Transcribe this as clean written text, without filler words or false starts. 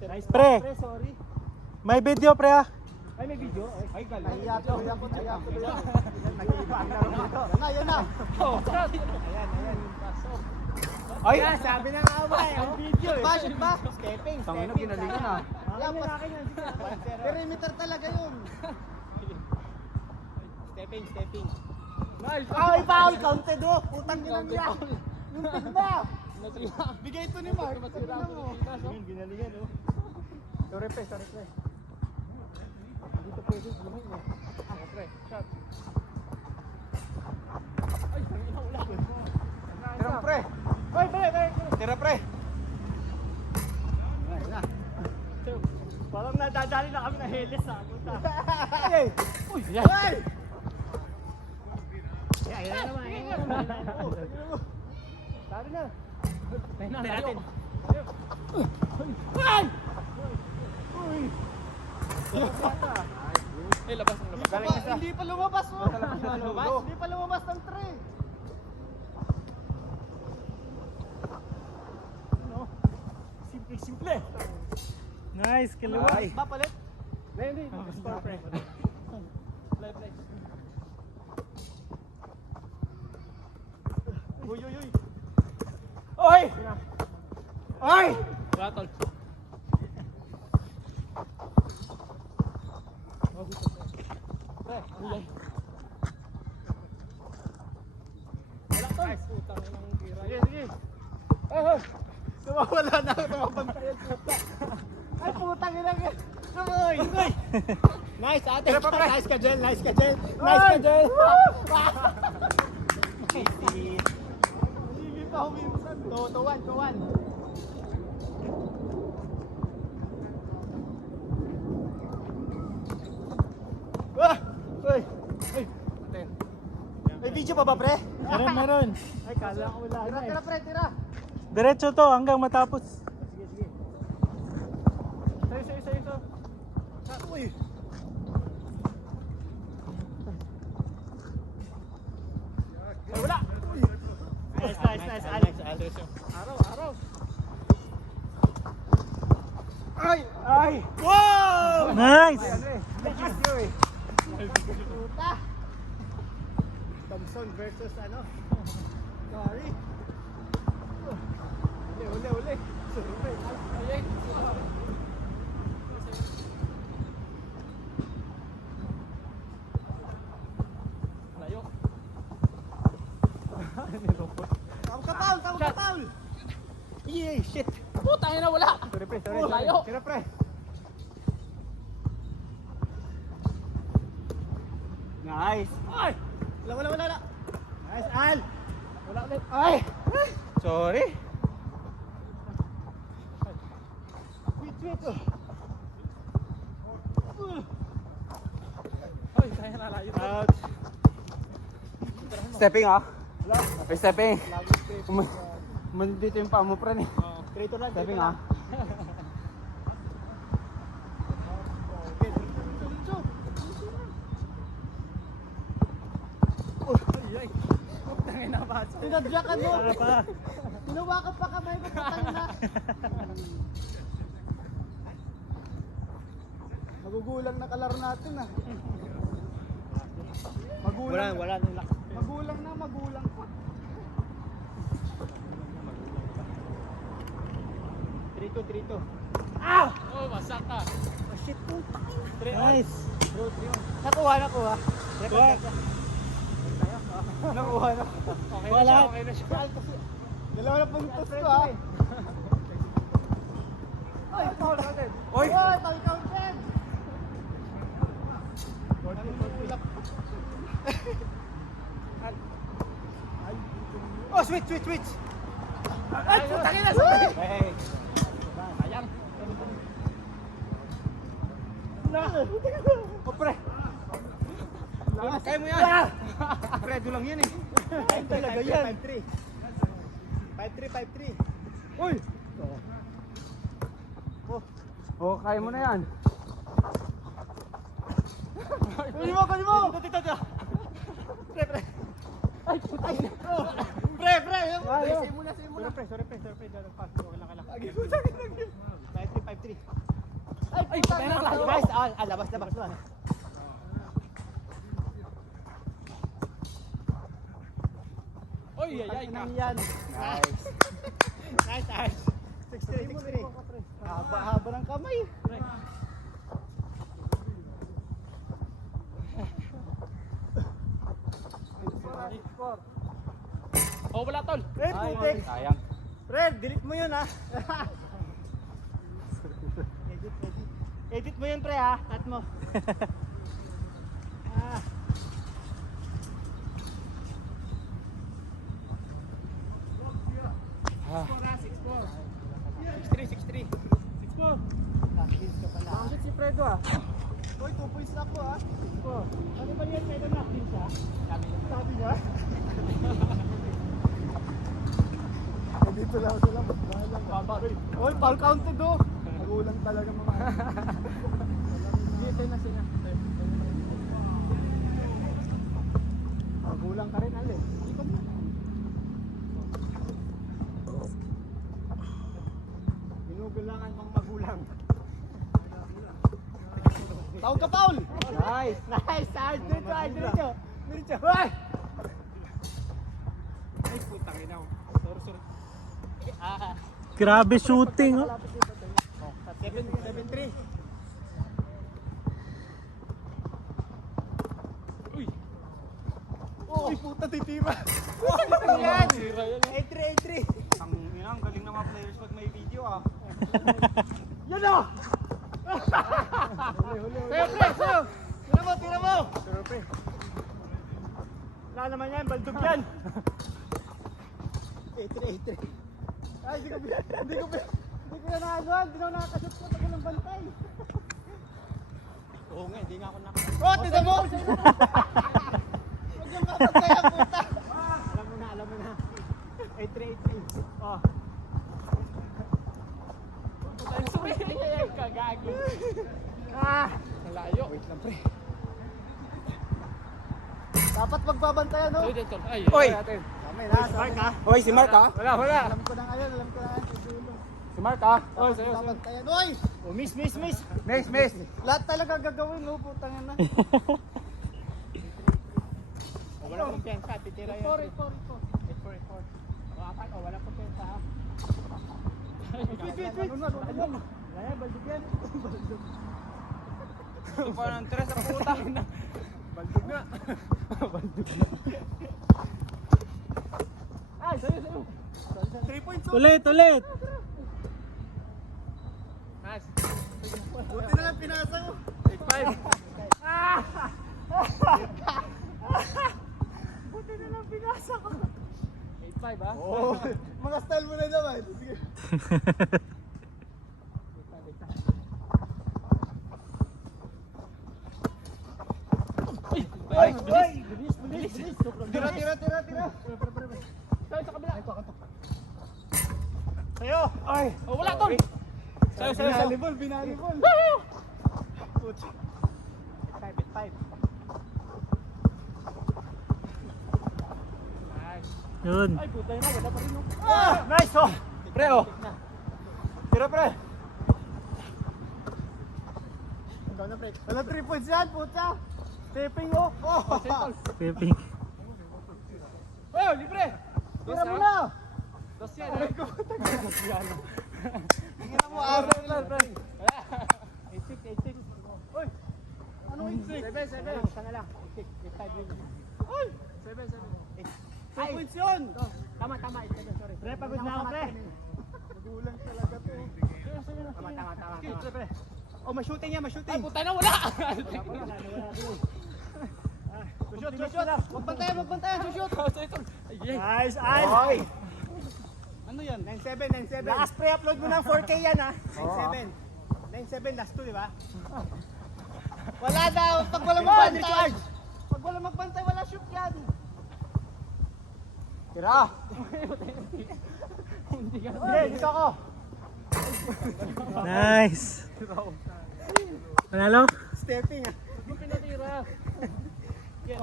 Pre, sorry. may video pre ah. Ay, may video? Ay, galing. Nahiya ako. Nag-iiba ang laro dito. Yan na. Ayan. Ay, sabi na nga ba eh. Ang video eh. Bakit ba? Stepping. Tangina, ginalingan ah. Ayan, akin yan. Perimeter talaga yun. Stepping. Ay, foul! Counted oh! Putang ina niya! Yung tigba! Bigay ito ni Mark. Tignan mo. Ginalingan oh. Sorry pre. Dito pwede. Lumay mo. Pre, shot. Ay, tangina ulan. Tira pre! Ay, pre. Tira pre! Parang nadadali na kami na heles sa puta. Ay! Uy, Ay! Ayan na naman. Tara na. Tayo natin. Ay! Uy! Eh, labas. Hindi pa lumabas oh! Hindi pa lumabas ng tray! Simple. Nice, kalawa. Ay! Bapalit! Hindi. Play. Uy! Oy! Ay! Battle. Wala to. Putang inang tira. Sige. Nawawala na ako. Tumapantay ang puta. Ay putang ina nga! Uy! Nice, ate. Tira pa pre! Nice ka, Jel. Ay! Hindi pa huminsan. 2-1. Uy! May video pa ba pre? Meron. Ay, kala ko wala na eh. Tira pre, tira! Diretso to hanggang matapos. Sige. Sayo. Uy! Ay, wala. Nice. Alex. Araw. Ay! Wow! Nice. Puta! Thompson versus ano? Sorry. Uli. Ay. Layo. Tawag ka foul! Yay, shit. Putang ina wala. Sorry. Layo. Tira pre. Nice. Ay. Wala. Nice, Al. Wala ulit. Ay! Sorry. Wait. Ay, kaya na layo. Ouch. Stepping ah. May stepping. Dito yung paa mo pre ni. Trito lang. Stepping ah. Ay. Putang ina basa. Tinadya ka doon. Para pa. Tinawakan pa kamay ko putang na. Magugulang na kalaro natin ah. Wala nang lakas. Magulang pa. 3-2. Ah! Oh, masak ka. Oh shit, puta. Nice. Nakuha. Wa- Nakuha na. Okay Wala. na siya. Dalawa na puntos ko ah. Ay, foul natin. Oy! Foul counted. Oh, switch. Ay, putang ina. Hey. Sayang. Oh, pre. Kaya mo yan. Pre, lang yan eh. Ay, talaga yan. 5-3. Uy! Oh, kaya mo na yan. Kunin mo! Tito. Pre. Ay, putang ina. Pre! Sorry, pre. Dalaw pass. Okay lang. 5-3. patay na lang. Guys, labas. Oy, ay ka. Nang yan. Nice. Nice. 63. Haba ng kamay. Oh, wala tol. Red, putik. Sayang. Red, delete mo yun ha. Edit mo yun pre ha. Cut mo. Bakit si Fredo ah? Uy, 2 points na ako ah. Ano ba yan? Fredo na din siya? Sabi niya? Dito lang sila. Uy, foul counted oh. Magulang talaga mga. Dito na sila. Magulang ka rin alin. Ikot na. Binugulangan pang magulang. Tawag ka, Paul! Nice! Diretso! Hoy! Ay, putang ina. Sorry. Grabe shooting, oh. 7-3. Uy. Uy, puta titira. Yan. 8-3. Ang ina, ang galing ng mga players pag may video ah. Yan o! Sayo! Tira mo! Wala naman yan, baldog yan. 8-3. Ay, hindi ko na nakaguan. Hindi na ako nakakasot ko. Tagal ng bantay. Oo nga, hindi nga ako nakakasot. Oh, tita mo! Huwag yung kapag kaya puta. Alam mo na. 8-3. Oh. Kagagi. Malayo. Wait lang, pre. Dapat magbabantayan, no? Uy, dito. Ay, Oy! natin. Kami na, si Mark, ha? Hoy, si Mark ah. Wala. Alam ko na ngayon, Si Mark ah. Oy, sa'yo. Babantayan, oy! Oh, miss. Miss. Lahat talaga gagawin, no? Putang na. Wala kumpiyansa, titira yan. 4. 4. Wala kumpiyansa ah. Wait. Kaya, baldog yan. Ito pa ng tres ang puta. Baldog na. Ay, sa'yo. 3 points, oh. Ulit. Nice. Buti na lang pinasa ko. 8-5. Buti na lang pinasa ko. 8-5 ah. Oh, mga style mo na naman. Sige. Ay, Bilis. Tira. Sa'yo, sa kabila. Sa'yo. Ay. Oh, wala tol. Sayo. Binalibol. 5. Yun. Ay, puta na, wala pa rin. Nice, oh. Pre oh. Tira pre. Ikaw na, pre. Wala 3 points yan, puta. Stepping, oh. Piping. Oh, libre. Tira mo na. Dos yan. Tingnan mo, Aaron. 8-6. Uy. Ano 8-6? 7. Isa na lang. 8-6. 8-5. Uy. 7. 2 points yun. Tama. Sorry. Pre, pagod na ako, pre. Magulang talaga to. Tama. Pre. Oh, ma-shooting yan. Ay, puta na wala. Shoot. Magbantayan. Shoot. Nice. Ay. Ano yan? 9-7. Last pre-upload mo ng 4K yan, ha? 9-7. Last 2, di ba? Wala daw. Pag wala magbantay. Pag wala magbantay, wala shoot yan. Tira. Dito ako. Nice. Panalo? Stepping, ha? Pinatira.